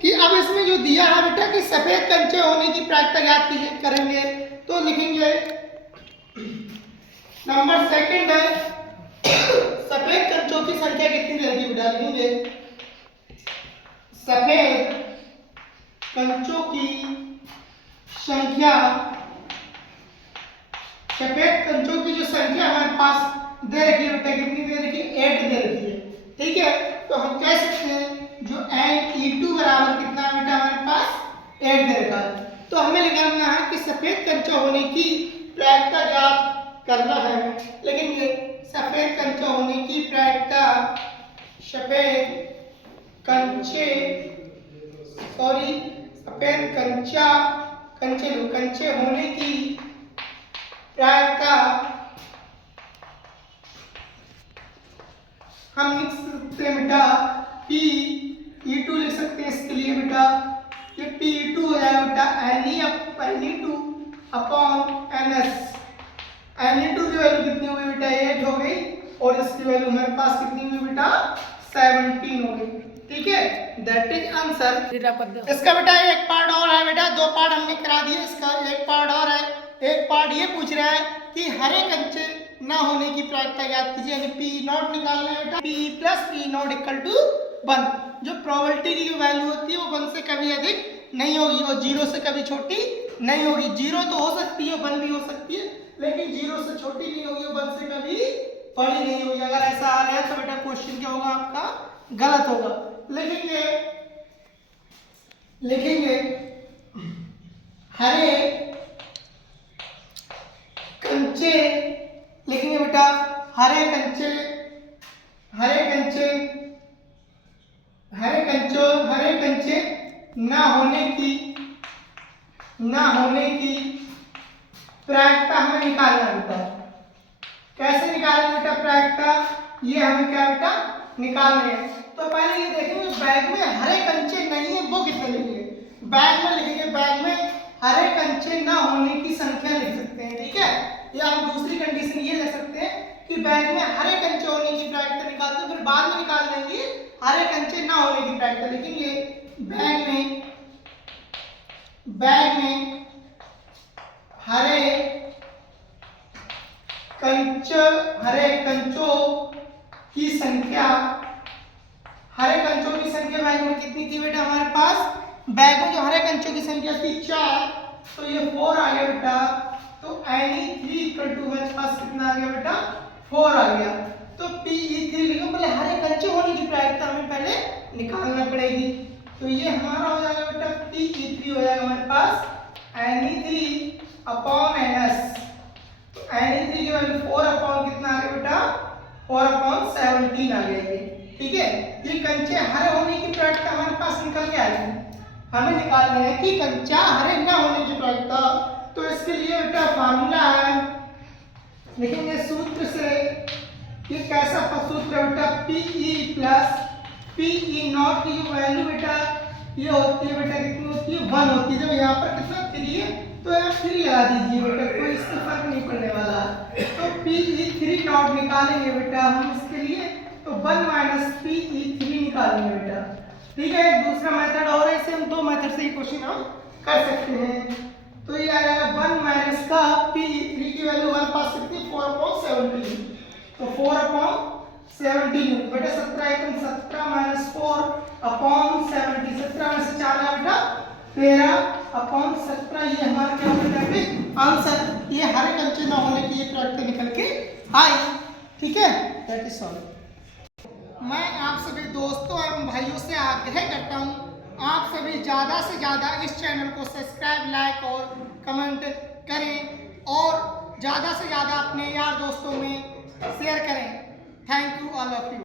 कि अब इसमें जो दिया है बेटा कि सफेद कंचे होने की प्रायिकता ज्ञात कीजिए करेंगे, तो लिखेंगे नंबर सेकंड है सफेद कंचों की संख्या कितनी रहेगी बेटा, लिखेंगे सफेद कंचों की संख्या, सफेद कंचों की जो संख्या हमारे पास दे रखी है बेटा, कितनी दे रखी है, 8 दे रखी है। ठीक है, तो हम कह सकते हैं जो NE2 बराबर कितना है बेटा, हमारे पास 8 दे रखा है। तो हमें निकालना है कि सफेद कंचा होने की प्रायिकता ज्ञात करना है, लेकिन ये सफेद कंचा होने की प्रायिकता, सफेद कंचे सफेद कंचे होने की प्रायिकता हम लिख सकते हैं बेटा PE2 लिख सकते हैं इसके लिए बेटा, ये PE2 हो जाएगा बेटा Ne2 अपॉन NS। Ne2 की वैल्यू कितनी हुई बेटा, 8 हो गई, और इसकी वैल्यू हमारे पास कितनी हुई बेटा, 17 हो गई। ठीक है, दैट इज आंसर। इसका बेटा एक पार्ट और है बेटा, 2 पार्ट हमने करा दिए, इसका एक पार्ट और है। एक पार्ट ये पूछ रहा है कि हरे कंचे ना होने की प्रायिकता ज्ञात कीजिए, यानी P0 निकालना है बेटा, P plus P0 equal to 1। जो प्रोबेबिलिटी की जो वैल्यू होती है वो 1 से कभी अधिक नहीं होगी और 0 से कभी छोटी नहीं होगी। 0 तो हो सकती है, 1 भी हो सकती है, लेकिन 0 से छोटी नहीं होगी, 1 से कभी बड़ी नहीं होगी। अगर ऐसा आ रहा है तो बेटा क्वेश्चन क्या होगा आपका, गलत होगा। लिखेंगे हरे कंचे, लिखेंगे बेटा हरे कंचे ना होने की प्रायिकता हमें निकालना बेटा। कैसे निकालेंगे बेटा प्रायिकता, ये हमें क्या बेटा निकालने हैं। तो पहले ये देखेंगे बैग में हरे कंचे नहीं है वो कितने लिखेंगे, बैग में लिखेंगे, बैग में हरे कंचे ना होने की संख्या लिख सकते हैं। ठीक है, या हम दूसरी कंडीशन ये ले सकते हैं कि बैग में हरे कंचे होने की प्रायिकता निकालते हैं, फिर बाद में निकाल देंगे हरे कंचे ना होने की प्रायिकता। लिखेंगे बैग में हरे कंचों की संख्या बैग में कितनी थी बेटा, हमारे पास बैग में जो हरे कंचों की संख्या थी 4, तो ये 4 आ गया बेटा। तो Ne3 इक्वल टू हमारे पास कितना आ गया बेटा, 4 आ गया। तो PE3 लिखो, पहले हरे कंचे होने की प्रायिकता हमें पहले निकालना पड़ेगी। तो ये हमारा हो जाएगा बेटा PE3 हो जाएगा हमारे पास Ne3 अपॉन NS। तो Ne3 की वैल्यू 4 अपॉन कितना आ गया बेटा, 4 अपॉन 17 आ गया। ठीक है, ये कंचे हरे होने की प्रायिकता हमारे पास निकल के आ गई। हमें निकालना है कि कंचा हरे ना होने की प्रायिकता। तो इसके लिए बेटा फार्मूला है, लिखेंगे सूत्र से, ये कैसा सूत्र है बेटा, PE प्लस PE0 की जो वैल्यू बेटा ये होती है बेटा, कितनी होती है, 1 होती है। जब यहाँ पर कितना 3 है तो यहाँ 3 लगा दीजिए बेटा, कोई इससे फर्क नहीं पड़ने वाला। तो PE3 निकालेंगे बेटा हम इसके लिए, तो 1 माइनस PE3 निकालेंगे बेटा। ठीक है, दूसरा मेथड और है, इसे हम 2 मेथड से ही क्वेश्चन हम कर सकते हैं। तो ये आएगा 1 माइनस का PE3 की वैल्यू हमारे पास कितनी, 4/17। तो 4/17 बेटा, 17 माइनस 4/17, 17 में से 4 है बेटा 13/17। ये हमारा क्या होगा बेटा आंसर। ये हरे कंचे ना होने की ये प्रायिकता निकल के आई। ठीक है, दैट इज ऑल। मैं आप सभी दोस्तों एवं भाइयों से आग्रह करता हूँ, आप सभी ज़्यादा से ज़्यादा इस चैनल को सब्सक्राइब, लाइक और कमेंट करें और ज़्यादा से ज़्यादा अपने यार दोस्तों में शेयर करें। Thank you all of you.